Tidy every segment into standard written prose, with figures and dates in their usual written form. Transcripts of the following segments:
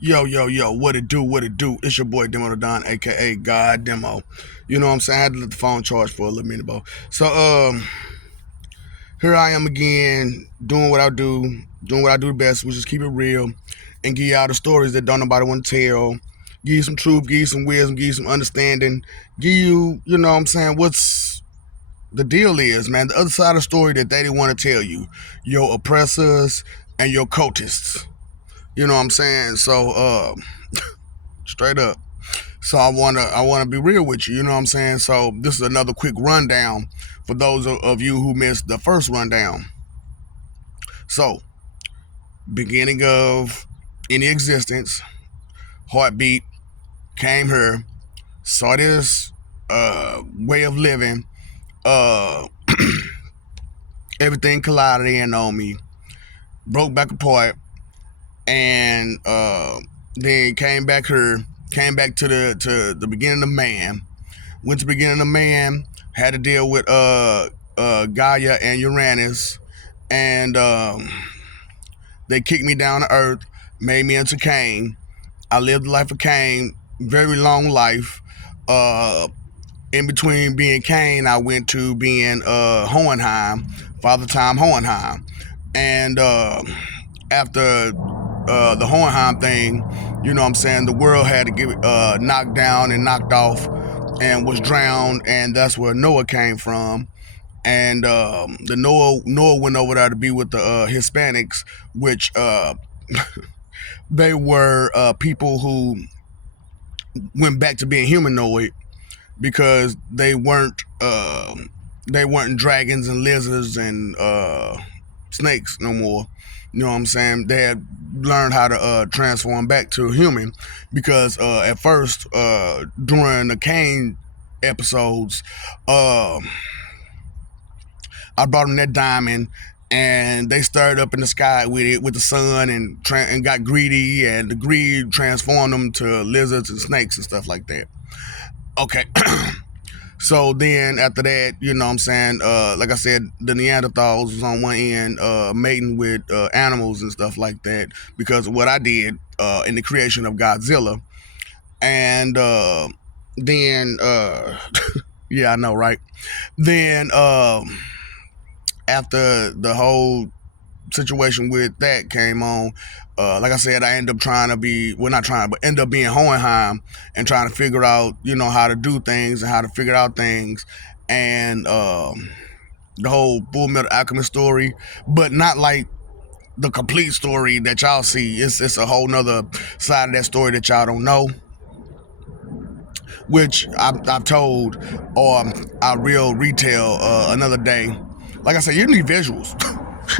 Yo, yo, yo, what it do, what it do? It's your boy Demo the Don, aka God Demo. You know what I'm saying? I had to let the phone charge for a little minute, bro. So, here I am again, doing what I do the best, which is keep it real and give y'all the stories that don't nobody want to tell. Give you some truth, give you some wisdom, give you some understanding, give you, you know what I'm saying, what's the deal is, man, the other side of the story that they didn't want to tell you. Your oppressors and your cultists. You know what I'm saying? So, straight up. So I wanna be real with you. You know what I'm saying? So this is another quick rundown for those of you who missed the first rundown. So beginning of any existence, heartbeat came here, saw this way of living, uh, everything collided in on me, broke back apart, and then came back here, came back to the beginning of man. Went to the beginning of man, had to deal with Gaia and Uranus, and they kicked me down to earth, made me into Cain. I lived the life of Cain, very long life. Uh, in between being Cain, I went to being Hohenheim, Father Time Hohenheim, and after the Hohenheim thing, you know what I'm saying, the world had to get knocked down and knocked off and was drowned, and that's where Noah came from. And the Noah went over there to be with the Hispanics, which they were people who went back to being humanoid because they weren't dragons and lizards and snakes no more. You know what I'm saying? They had learned how to transform back to a human because at first, during the Cain episodes, uh, I brought them that diamond, and they started up in the sky with it, with the sun, and got greedy, and the greed transformed them to lizards and snakes and stuff like that. Okay. So then after that, you know what I'm saying, like I said, the Neanderthals was on one end, mating with animals and stuff like that because of what I did in the creation of Godzilla. And then, yeah, I know, right? Then after the whole situation with that came on, like I said, I ended up trying to be, well, not trying, but end up being Hohenheim and trying to figure out, you know, how to do things and how to figure out things. And the whole Full Metal Alchemist story, but not like the complete story that y'all see. It's a whole nother side of that story that y'all don't know, which I've told, or I will retell another day. Like I said, you need visuals.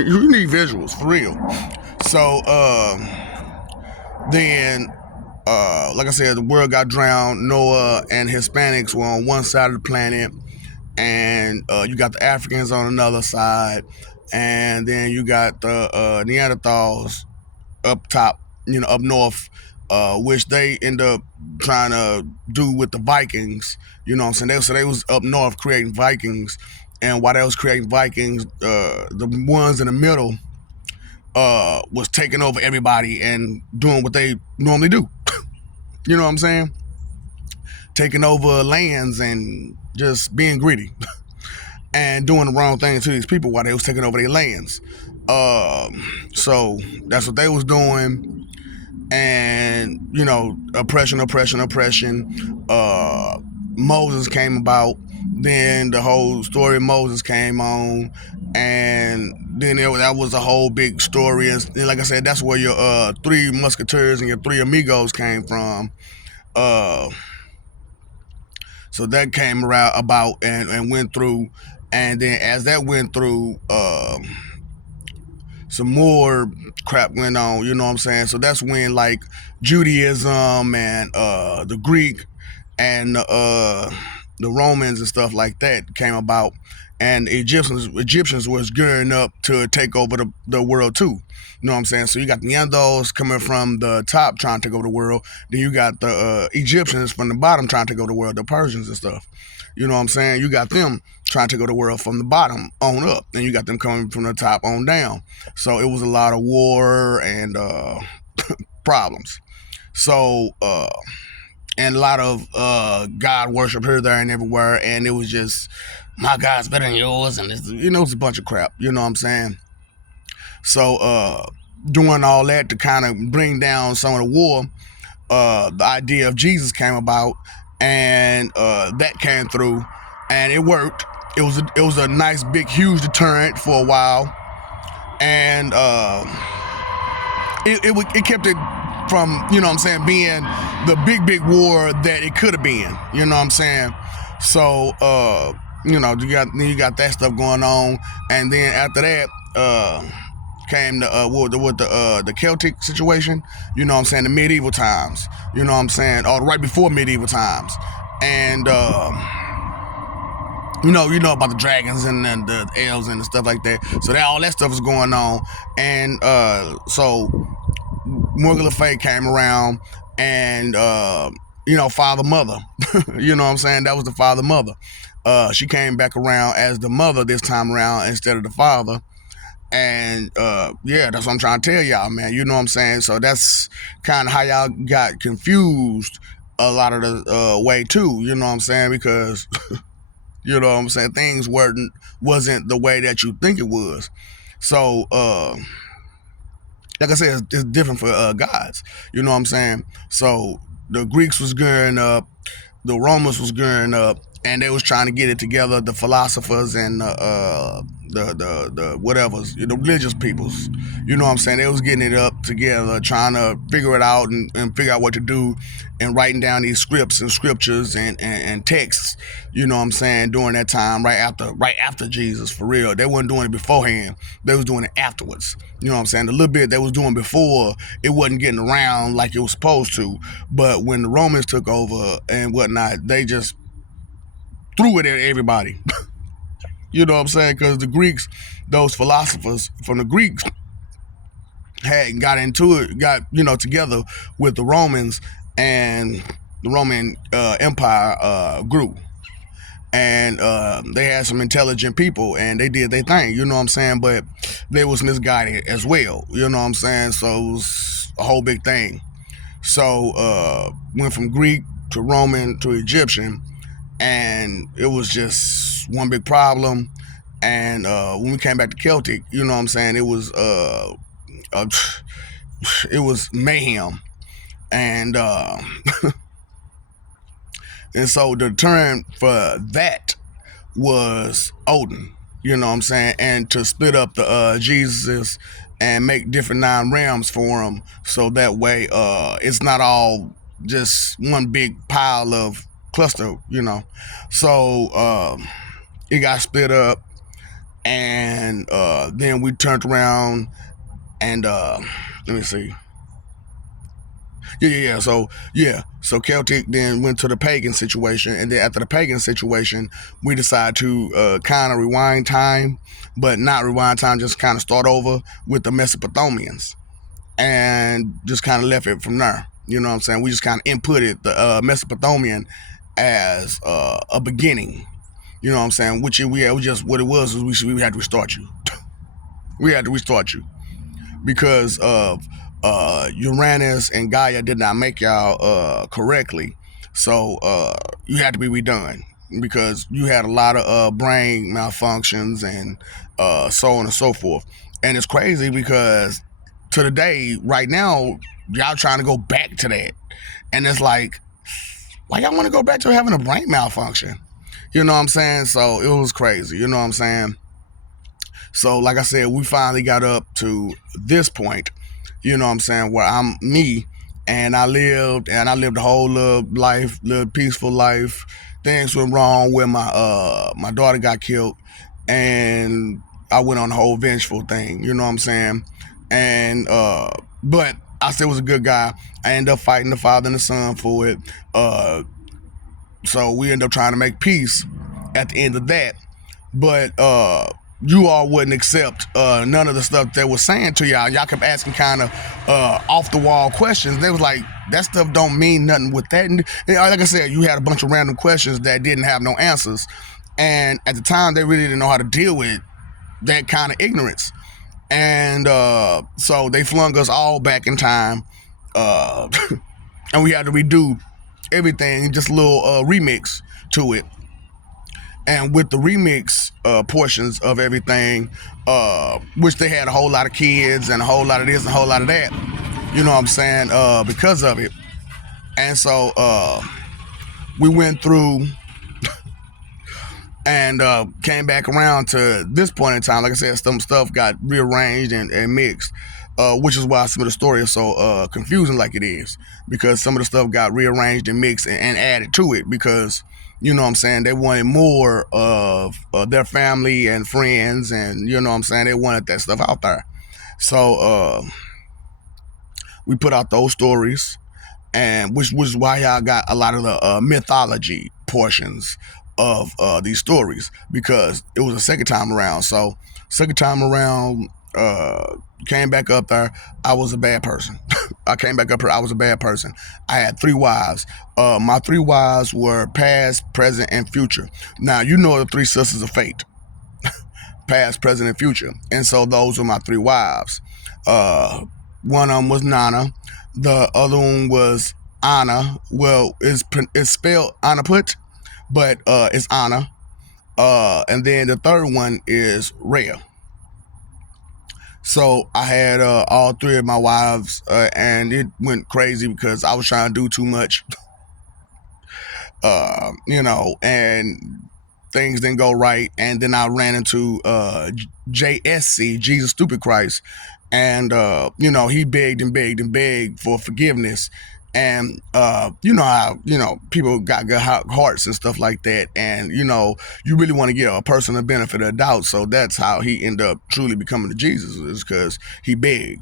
You need visuals for real. So then, like I said, the world got drowned. Noah and Hispanics were on one side of the planet, and you got the Africans on another side, and then you got the Neanderthals up top, you know, up north, which they end up trying to do with the Vikings. You know what I'm saying? So they was up north creating Vikings, and while they was creating Vikings, the ones in the middle was taking over everybody and doing what they normally do. You know what I'm saying? Taking over lands and just being greedy and doing the wrong thing to these people while they was taking over their lands. So that's what they was doing, and you know, oppression. Moses came about. Then the whole story of Moses came on, and then that was a whole big story. And like I said, that's where your three musketeers and your three amigos came from. Uh, so that came around about and went through, and then as that went through, some more crap went on. You know what I'm saying? So that's when like Judaism and the Greek and the Romans and stuff like that came about, and the Egyptians was gearing up to take over the world too. You know what I'm saying? So you got the Neanderthals coming from the top trying to take over the world. Then you got the Egyptians from the bottom trying to take over the world, the Persians and stuff. You know what I'm saying? You got them trying to take over the world from the bottom on up, and you got them coming from the top on down. So it was a lot of war and problems. So and a lot of God worship here, there, and everywhere, and it was just my God's better than yours, and it's a bunch of crap. You know what I'm saying? So doing all that to kind of bring down some of the war, the idea of Jesus came about, and that came through, and it worked. It was a nice, big, huge deterrent for a while, and it kept it from, you know what I'm saying, being the big war that it could have been. You know what I'm saying? So you got that stuff going on, and then after that came the Celtic situation. You know what I'm saying? The medieval times. You know what I'm saying? Or right before medieval times, and you know about the dragons and the elves and the stuff like that. So that all that stuff was going on, and so Morgan Le Fay came around, and father mother. You know what I'm saying? That was the father mother. She came back around as the mother this time around instead of the father. And yeah, that's what I'm trying to tell y'all, man. You know what I'm saying? So that's kind of how y'all got confused a lot of the way too. You know what I'm saying? Because you know what I'm saying, things wasn't the way that you think it was. So like I said, it's different for gods. You know what I'm saying? So the Greeks was gearing up, the Romans was gearing up, and they was trying to get it together. The philosophers and the whatever's, the religious peoples. You know what I'm saying? They was getting it up together, trying to figure it out and figure out what to do, and writing down these scripts and scriptures and texts. You know what I'm saying? During that time, right after Jesus, for real. They weren't doing it beforehand. They was doing it afterwards. You know what I'm saying? The little bit they was doing before, it wasn't getting around like it was supposed to. But when the Romans took over and whatnot, they just threw it at everybody. You know what I'm saying? Because the Greeks, those philosophers from the Greeks, had got together with the Romans, and the Roman Empire grew. And they had some intelligent people, and they did their thing. You know what I'm saying? But they was misguided as well. You know what I'm saying? So it was a whole big thing. So went from Greek to Roman to Egyptian, and it was just one big problem. And when we came back to Celtic, you know what I'm saying, it was it was mayhem, and and so the term for that was Odin. You know what I'm saying, and to split up the Jesus and make different 9 realms for them, so that way it's not all just one big pile of cluster. So it got split up, and then we turned around and let me see. Yeah. So Celtic then went to the pagan situation, and then after the pagan situation, we decided to kind of rewind time, but not rewind time, just kind of start over with the Mesopotamians, and just kind of left it from there. You know what I'm saying? We just kind of inputted the Mesopotamian as a beginning. You know what I'm saying? Which we just, what it was we had to restart you. We had to restart you because of Uranus and Gaia did not make y'all correctly. So you had to be redone because you had a lot of brain malfunctions and so on and so forth. And it's crazy because to the day, right now, y'all trying to go back to that. And it's like, why y'all want to go back to having a brain malfunction? You know what I'm saying? So it was crazy. You know what I'm saying? So like I said, we finally got up to this point, you know what I'm saying, where I'm me, and I lived a whole little peaceful life. Things went wrong when my daughter got killed, and I went on the whole vengeful thing, you know what I'm saying? And but I still was a good guy. I ended up fighting the father and the son for it. So we ended up trying to make peace at the end of that. But you all wouldn't accept none of the stuff they was saying to y'all. Y'all kept asking kind of off the wall questions. They was like, that stuff don't mean nothing with that. And like I said, you had a bunch of random questions that didn't have no answers. And at the time, they really didn't know how to deal with that kind of ignorance. And so they flung us all back in time. and we had to redo everything, just a little remix to it. And with the remix portions of everything, which they had a whole lot of kids and a whole lot of this and a whole lot of that, you know what I'm saying, because of it. And so we went through and came back around to this point in time. Like I said, some stuff got rearranged and mixed, which is why some of the story is so confusing like it is, because some of the stuff got rearranged and mixed and added to it because, you know what I'm saying, they wanted more of their family and friends, and, you know what I'm saying, they wanted that stuff out there. So we put out those stories, and which was why y'all got a lot of the mythology portions of these stories, because it was a second time around. So second time around, came back up there, I was a bad person. I came back up here, I was a bad person. I had 3 wives. My 3 wives were past, present, and future. Now, you know the 3 sisters of fate. Past, present, and future. And so those were my 3 wives. One of them was Nana. The other one was Anna. Well, it's spelled Anaput, but it's Anna. And then the third one is Rhea. So I had all 3 of my wives, and it went crazy because I was trying to do too much, you know, and things didn't go right. And then I ran into JSC, Jesus Stupid Christ, and you know, he begged and begged and begged for forgiveness. And you know how, you know, people got good hearts and stuff like that, and, you know, you really want to give a person the benefit of the doubt. So that's how he ended up truly becoming the Jesus, is because he begged.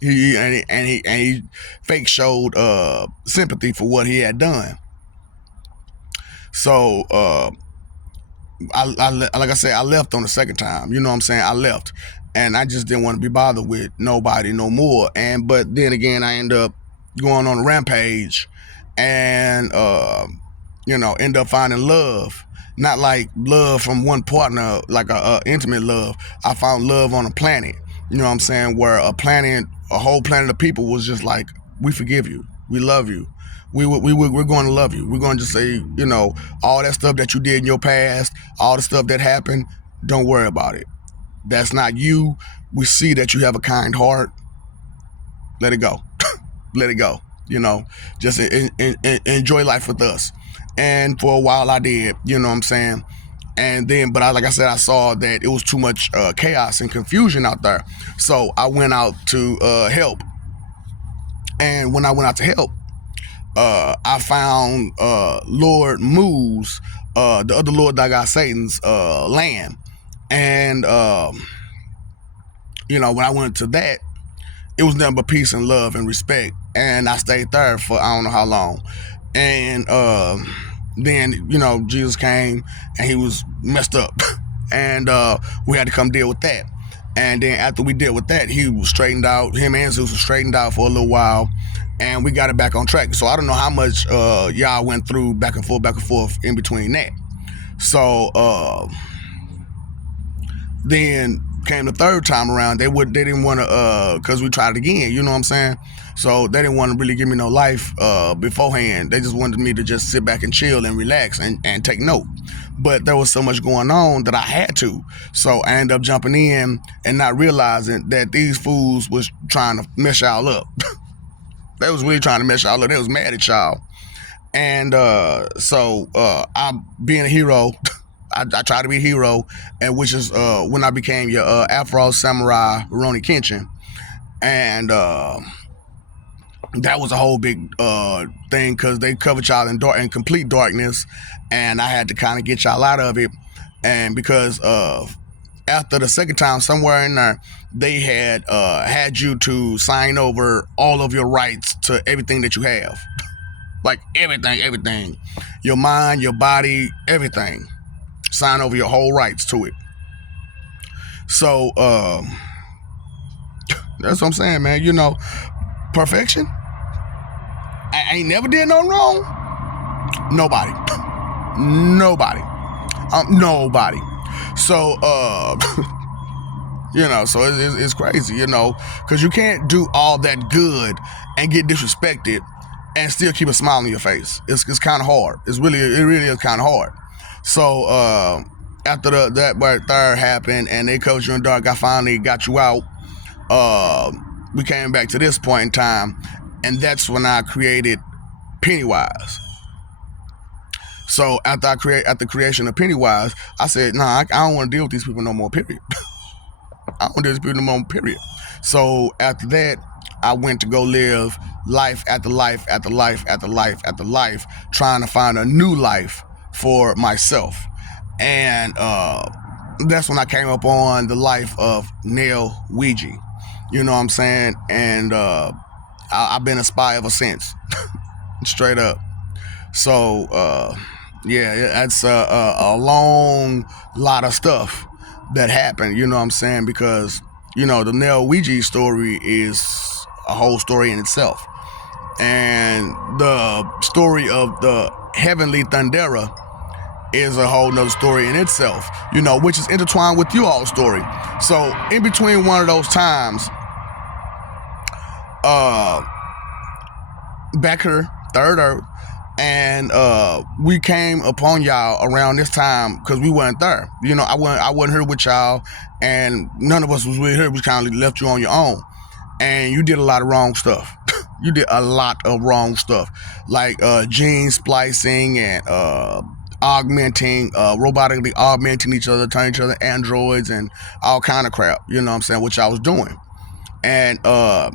he fake showed sympathy for what he had done. So I like I said, I left on the second time. You know what I'm saying? I left, and I just didn't want to be bothered with nobody no more. And but then again, I ended up going on a rampage, and you know, end up finding love. Not like love from one partner, like a intimate love. I found love on a planet. You know what I'm saying? Where a whole planet of people was just like, we forgive you, we love you, we're going to love you. We're going to just say, you know, all that stuff that you did in your past, all the stuff that happened, don't worry about it. That's not you. We see that you have a kind heart. Let it go. Let it go. You know, just enjoy life with us. And for a while I did, you know what I'm saying? And then, but like I said, I saw that it was too much chaos and confusion out there. So I went out to help. And when I went out to help, I found Lord Mu's, the other Lord that got Satan's land. And, you know, when I went to that, it was nothing but peace and love and respect. And I stayed there for I don't know how long. And then, you know, Jesus came and he was messed up. And we had to come deal with that. And then after we dealt with that, he was straightened out. Him and Zeus was straightened out for a little while. And we got it back on track. So I don't know how much y'all went through back and forth in between that. So then came the third time around. They didn't want to, because we tried it again, you know what I'm saying? So they didn't want to really give me no life beforehand. They just wanted me to just sit back and chill and relax and take note. But there was so much going on that I had to. So I ended up jumping in and not realizing that these fools was trying to mess y'all up. They was really trying to mess y'all up. They was mad at y'all. And so I'm being a hero. I try to be a hero, and which is when I became your Afro Samurai Rurouni Kenshin. And that was a whole big thing, because they covered y'all in complete darkness, and I had to kind of get y'all out of it. And because after the second time, somewhere in there, they had you to sign over all of your rights to everything that you have. Like everything. Your mind, your body, everything. Sign over your whole rights to it. So that's what I'm saying, man. You know, perfection. I ain't never did nothing wrong. Nobody. Nobody. So So it's crazy, because you can't do all that good and get disrespected and still keep a smile on your face. It's kind of hard. It really is kind of hard. So after that third happened and they covered you in dark, I finally got you out. We came back to this point in time, and that's when I created Pennywise. So after the creation of Pennywise, I said, nah, I don't want to deal with these people no more, period. I don't want to deal with these people no more, period. So after that, I went to go live life after life after life after life after life, trying to find a new life for myself. And that's when I came up on the life of Nell Ouija. You know what I'm saying? And I've been a spy ever since. Straight up. So, that's a long lot of stuff that happened, you know what I'm saying? Because, the Nell Ouija story is a whole story in itself. And the story of the Heavenly Thundera is a whole nother story in itself, which is intertwined with you all's story. So, in between one of those times, back here, Third Earth, and we came upon y'all around this time because we weren't there. I wasn't here with y'all, and none of us was really here. We kind of left you on your own, and you did a lot of wrong stuff. You did a lot of wrong stuff, like gene splicing and robotically augmenting each other, turning each other androids and all kind of crap. You know what I'm saying? Which I was doing. And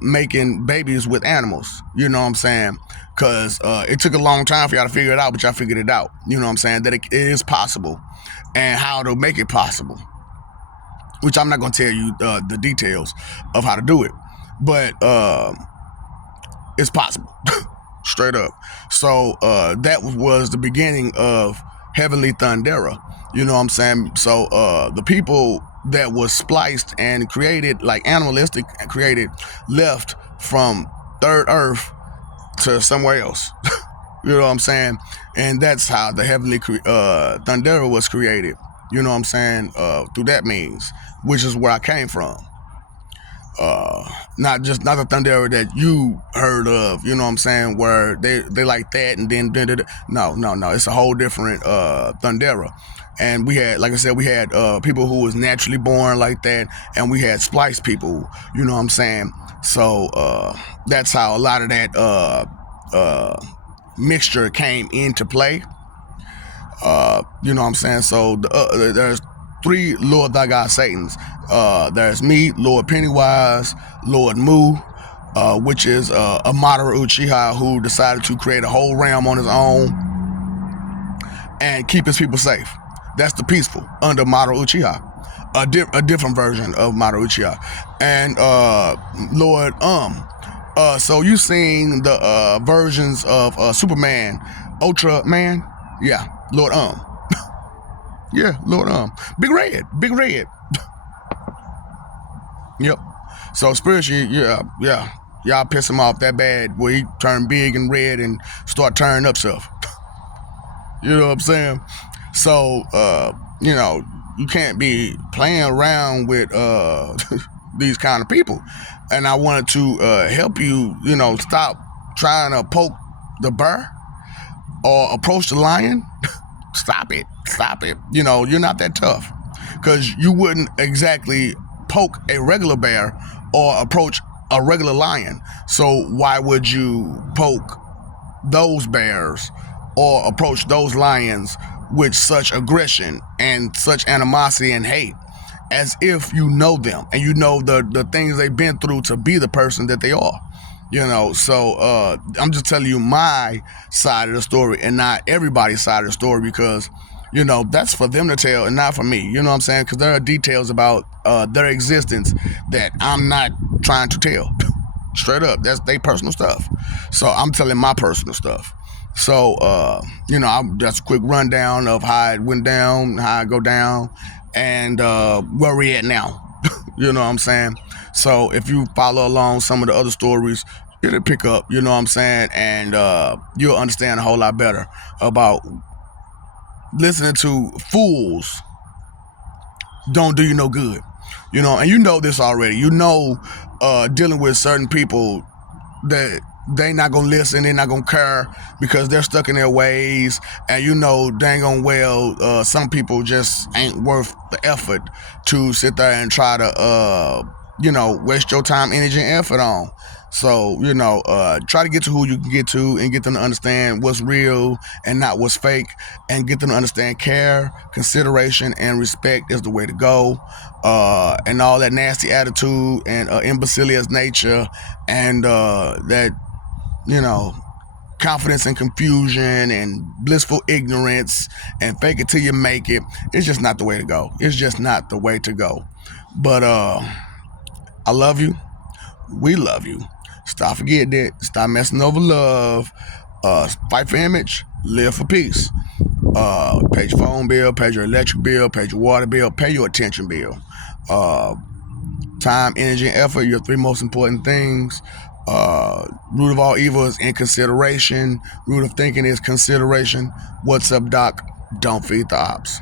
making babies with animals, you know what I'm saying? Because it took a long time for y'all to figure it out, but y'all figured it out, you know what I'm saying? That it is possible, and how to make it possible, which I'm not going to tell you the details of how to do it, but it's possible, straight up. So that was the beginning of Heavenly Thundera, you know what I'm saying? So the people that was spliced and created, like animalistic and created, left from Third Earth to somewhere else. You know what I'm saying? And that's how the Heavenly Thundera was created. You know what I'm saying? Through that means, which is where I came from. Not the Thundera that you heard of, you know what I'm saying, where they like that and then no, it's a whole different Thundera. And we had, like I said, we had people who was naturally born like that, and we had spliced people, you know what I'm saying. So that's how a lot of that mixture came into play. You know what I'm saying. So there's 3 Lord Thy God Satans. There's me, Lord Pennywise, Lord Mu, which is a Madara Uchiha who decided to create a whole realm on his own and keep his people safe. That's the peaceful under Madara Uchiha, a different version of Madara Uchiha. And Lord so you seen the versions of Superman, Ultraman? Yeah, Lord Yeah, Lord Big Red. Yep. So spiritually, yeah. Y'all piss him off that bad where he turned big and red and start turning up stuff. You know what I'm saying? So, you can't be playing around with these kind of people. And I wanted to help you, stop trying to poke the bear or approach the lion. Stop it. You're not that tough, because you wouldn't exactly poke a regular bear or approach a regular lion. So why would you poke those bears or approach those lions with such aggression and such animosity and hate, as if you know them and you know the things they've been through to be the person that they are? So I'm just telling you my side of the story and not everybody's side of the story, because that's for them to tell and not for me. You know what I'm saying? Because there are details about their existence that I'm not trying to tell. Straight up, that's their personal stuff. So I'm telling my personal stuff. So that's a quick rundown of how it went down, how it go down, and where we at now. You know what I'm saying? So if you follow along some of the other stories, it'll pick up, you know what I'm saying? And you'll understand a whole lot better about listening to fools don't do you no good. You know, and you know this already. You know, dealing with certain people that they not gonna listen, they not gonna care because they're stuck in their ways, and you know dang on well some people just ain't worth the effort to sit there and try to waste your time, energy, and effort on. So try to get to who you can get to and get them to understand what's real and not what's fake, and get them to understand care, consideration, and respect is the way to go. And all that nasty attitude and imbecilious nature and that confidence and confusion and blissful ignorance and fake it till you make it. It's just not the way to go. It's just not the way to go. But I love you. We love you. Stop forgetting it. Stop messing over love. Fight for image. Live for peace. Pay your phone bill. Pay your electric bill. Pay your water bill. Pay your attention bill. Time, energy, and effort, your three most important things. Root of all evil is inconsideration. Root of thinking is consideration. What's up, Doc? Don't feed the ops.